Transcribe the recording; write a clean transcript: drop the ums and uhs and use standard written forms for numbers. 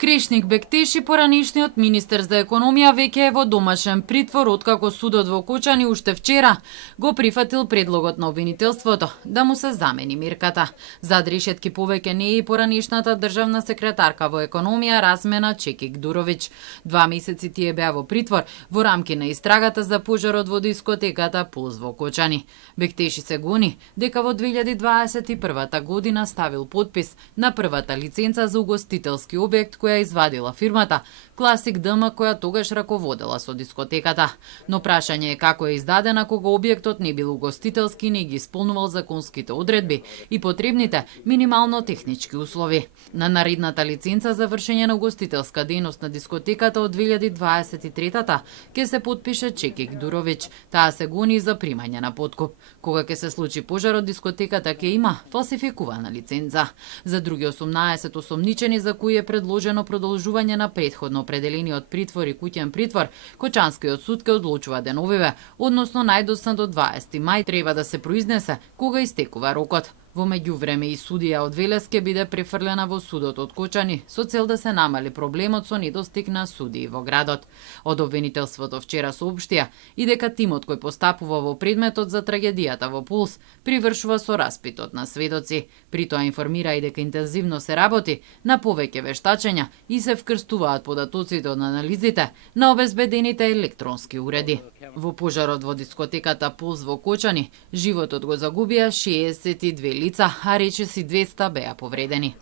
Крешник Бектеши, поранишниот министер за економија, веќе е во домашен притвор откако судот во Кочани уште вчера го прифатил предлогот на обвинителството да му се замени мирката. Зад решетки повеќе не е и поранишната државна секретарка во економија Размена Чекик Дуровиќ. 2 месеци тие беа во притвор во рамки на истрагата за пожарот во дискотеката Пулс во Кочани. Бектеши се гони дека во 2021 година ставил подпис на првата лиценца за угостителски објект која извадила фирмата Класик ДМ, која тогаш раководела со дискотеката. Но прашање е како е издадена кога објектот не бил угостителски и не ги исполнувал законските одредби и потребните минимално технички услови. На наредната лиценца за вршење на угостителска дејност на дискотеката од 2023-та ќе се потпише Чекик Дуровиќ. Таа се гони за примање на подкуп. Кога ќе се случи пожар од дискотеката ќе има фалсификувана лиценца. За други 18 осомничени за кои е предложено продолжување на претходно определениот притвор и куќен притвор, Кочанскиот суд ке одлучува деновиве, односно најдоцна до 20 мај треба да се произнесе кога истекува рокот. Во меѓувреме и судија од Велес ке биде префрлена во судот од Кочани со цел да се намали проблемот со недостиг на судии во градот. Од обвинителството вчера соопштија и дека тимот кој постапува во предметот за трагедијата во Пулс привршува со распитот на сведоци. При тоа информира и дека интензивно се работи на повеќе вештачења и се вкрстуваат податоците од анализите на обезбедените електронски уреди. Во пожарот во дискотеката Пулс во Кочани животот го загубија 62 лица, а речиси 200 беа повредени.